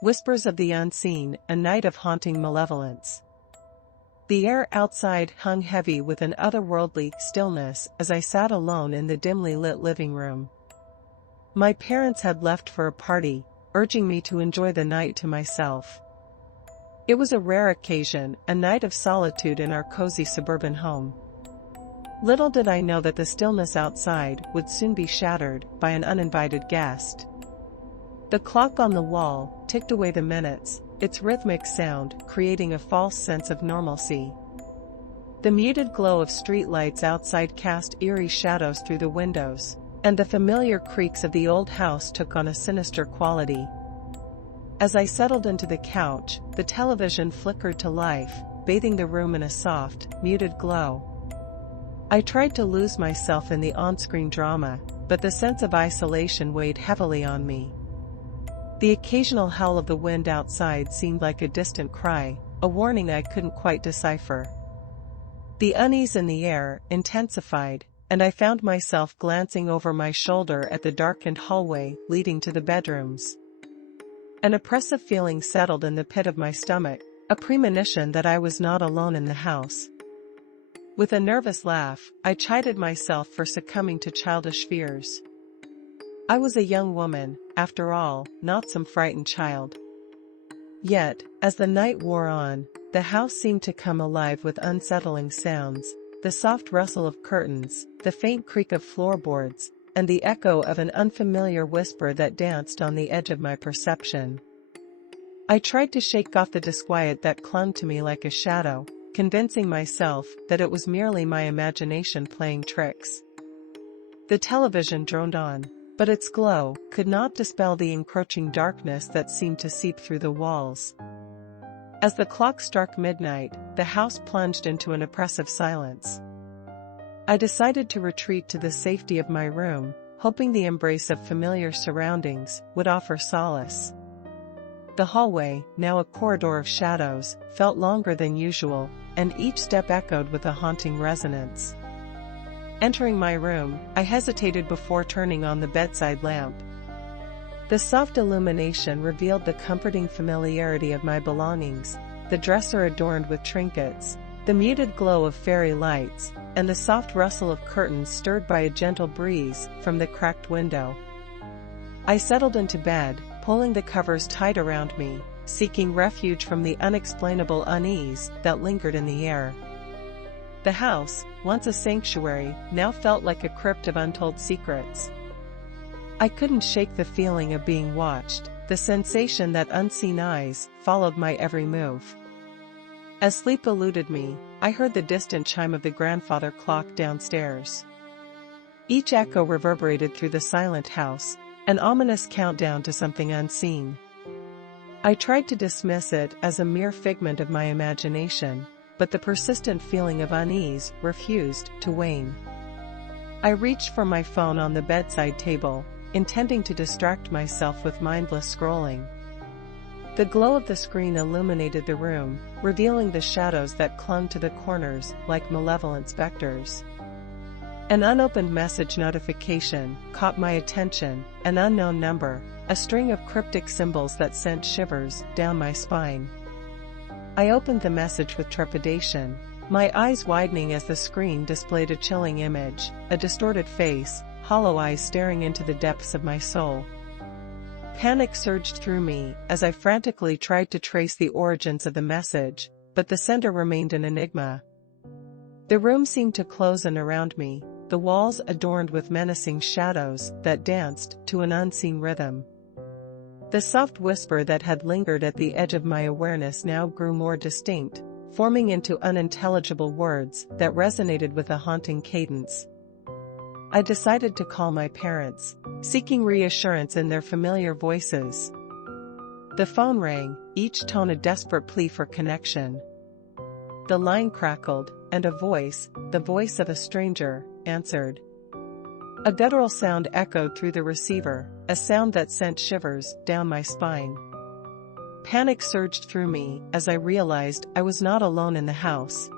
Whispers of the unseen, a night of haunting malevolence. The air outside hung heavy with an otherworldly stillness as I sat alone in the dimly lit living room. My parents had left for a party, urging me to enjoy the night to myself. It was a rare occasion, a night of solitude in our cozy suburban home. Little did I know that the stillness outside would soon be shattered by an uninvited guest. The clock on the wall ticked away the minutes, its rhythmic sound creating a false sense of normalcy. The muted glow of streetlights outside cast eerie shadows through the windows, and the familiar creaks of the old house took on a sinister quality. As I settled into the couch, the television flickered to life, bathing the room in a soft, muted glow. I tried to lose myself in the on-screen drama, but the sense of isolation weighed heavily on me. The occasional howl of the wind outside seemed like a distant cry, a warning I couldn't quite decipher. The unease in the air intensified, and I found myself glancing over my shoulder at the darkened hallway leading to the bedrooms. An oppressive feeling settled in the pit of my stomach, a premonition that I was not alone in the house. With a nervous laugh, I chided myself for succumbing to childish fears. I was a young woman, after all, not some frightened child. Yet, as the night wore on, the house seemed to come alive with unsettling sounds, the soft rustle of curtains, the faint creak of floorboards, and the echo of an unfamiliar whisper that danced on the edge of my perception. I tried to shake off the disquiet that clung to me like a shadow, convincing myself that it was merely my imagination playing tricks. The television droned on, but its glow could not dispel the encroaching darkness that seemed to seep through the walls. As the clock struck midnight, the house plunged into an oppressive silence. I decided to retreat to the safety of my room, hoping the embrace of familiar surroundings would offer solace. The hallway, now a corridor of shadows, felt longer than usual, and each step echoed with a haunting resonance. Entering my room, I hesitated before turning on the bedside lamp. The soft illumination revealed the comforting familiarity of my belongings, the dresser adorned with trinkets, the muted glow of fairy lights, and the soft rustle of curtains stirred by a gentle breeze from the cracked window. I settled into bed, pulling the covers tight around me, seeking refuge from the unexplainable unease that lingered in the air. The house, once a sanctuary, now felt like a crypt of untold secrets. I couldn't shake the feeling of being watched, the sensation that unseen eyes followed my every move. As sleep eluded me, I heard the distant chime of the grandfather clock downstairs. Each echo reverberated through the silent house, an ominous countdown to something unseen. I tried to dismiss it as a mere figment of my imagination, but the persistent feeling of unease refused to wane. I reached for my phone on the bedside table, intending to distract myself with mindless scrolling. The glow of the screen illuminated the room, revealing the shadows that clung to the corners like malevolent specters. An unopened message notification caught my attention, an unknown number, a string of cryptic symbols that sent shivers down my spine. I opened the message with trepidation, my eyes widening as the screen displayed a chilling image, a distorted face, hollow eyes staring into the depths of my soul. Panic surged through me as I frantically tried to trace the origins of the message, but the sender remained an enigma. The room seemed to close in around me, the walls adorned with menacing shadows that danced to an unseen rhythm. The soft whisper that had lingered at the edge of my awareness now grew more distinct, forming into unintelligible words that resonated with a haunting cadence. I decided to call my parents, seeking reassurance in their familiar voices. The phone rang, each tone a desperate plea for connection. The line crackled, and a voice, the voice of a stranger, answered. A guttural sound echoed through the receiver, a sound that sent shivers down my spine. Panic surged through me as I realized I was not alone in the house.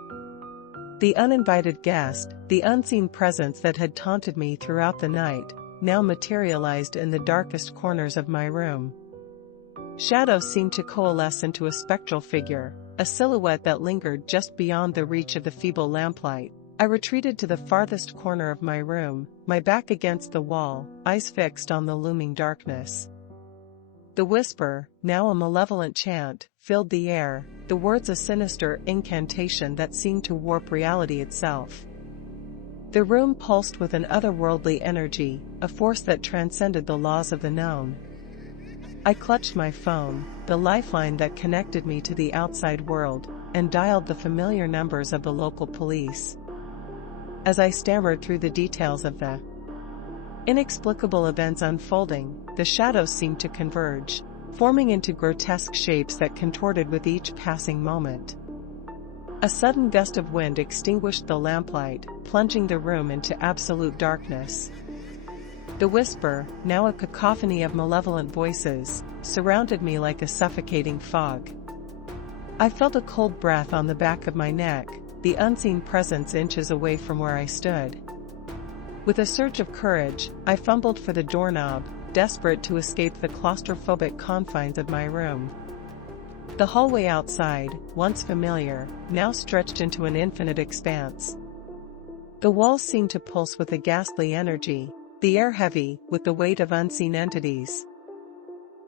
The uninvited guest, the unseen presence that had taunted me throughout the night, now materialized in the darkest corners of my room. shadows seemed to coalesce into a spectral figure, a silhouette that lingered just beyond the reach of the feeble lamplight. I retreated to the farthest corner of my room, my back against the wall, eyes fixed on the looming darkness. The whisper, now a malevolent chant, filled the air, the words a sinister incantation that seemed to warp reality itself. The room pulsed with an otherworldly energy, a force that transcended the laws of the known. I clutched my phone, the lifeline that connected me to the outside world, and dialed the familiar numbers of the local police. As I stammered through the details of the inexplicable events unfolding, the shadows seemed to converge, forming into grotesque shapes that contorted with each passing moment. A sudden gust of wind extinguished the lamplight, plunging the room into absolute darkness. The whisper, now a cacophony of malevolent voices, surrounded me like a suffocating fog. I felt a cold breath on the back of my neck, the unseen presence inches away from where I stood. With a surge of courage, I fumbled for the doorknob, desperate to escape the claustrophobic confines of my room. The hallway outside, once familiar, now stretched into an infinite expanse. The walls seemed to pulse with a ghastly energy, the air heavy with the weight of unseen entities.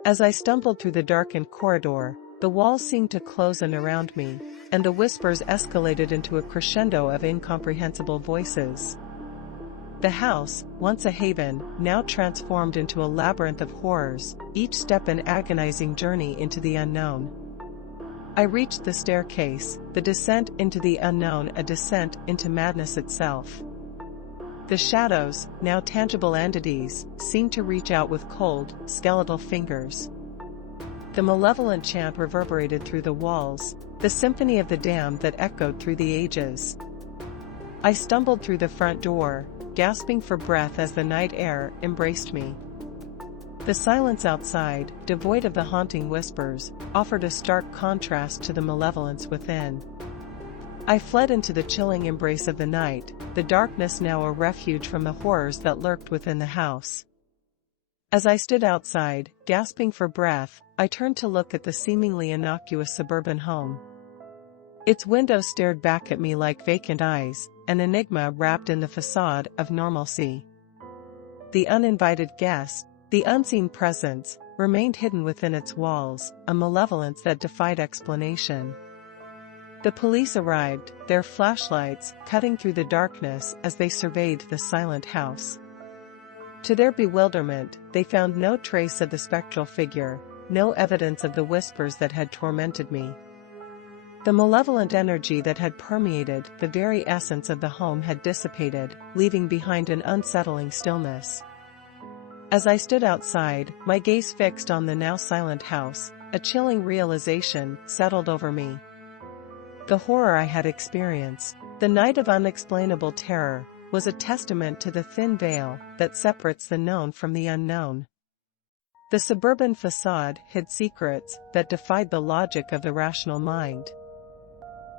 As I stumbled through the darkened corridor, the walls seemed to close in around me, and the whispers escalated into a crescendo of incomprehensible voices. The house, once a haven, now transformed into a labyrinth of horrors, each step an agonizing journey into the unknown. I reached the staircase, the descent into the unknown a descent into madness itself. The shadows, now tangible entities, seemed to reach out with cold, skeletal fingers. The malevolent chant reverberated through the walls, the symphony of the damned that echoed through the ages. I stumbled through the front door, gasping for breath as the night air embraced me. The silence outside, devoid of the haunting whispers, offered a stark contrast to the malevolence within. I fled into the chilling embrace of the night, the darkness now a refuge from the horrors that lurked within the house. As I stood outside, gasping for breath, I turned to look at the seemingly innocuous suburban home. Its windows stared back at me like vacant eyes, an enigma wrapped in the facade of normalcy. The uninvited guest, the unseen presence, remained hidden within its walls, a malevolence that defied explanation. The police arrived, their flashlights cutting through the darkness as they surveyed the silent house. To their bewilderment, they found no trace of the spectral figure, no evidence of the whispers that had tormented me. The malevolent energy that had permeated the very essence of the home had dissipated, leaving behind an unsettling stillness. As I stood outside, my gaze fixed on the now silent house, a chilling realization settled over me. The horror I had experienced, the night of unexplainable terror, was a testament to the thin veil that separates the known from the unknown. The suburban facade hid secrets that defied the logic of the rational mind.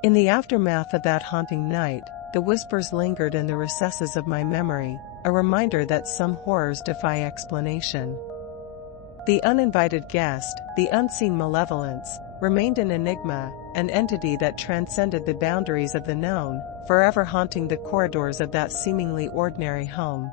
In the aftermath of that haunting night, the whispers lingered in the recesses of my memory, a reminder that some horrors defy explanation. The uninvited guest, the unseen malevolence, remained an enigma, an entity that transcended the boundaries of the known, forever haunting the corridors of that seemingly ordinary home.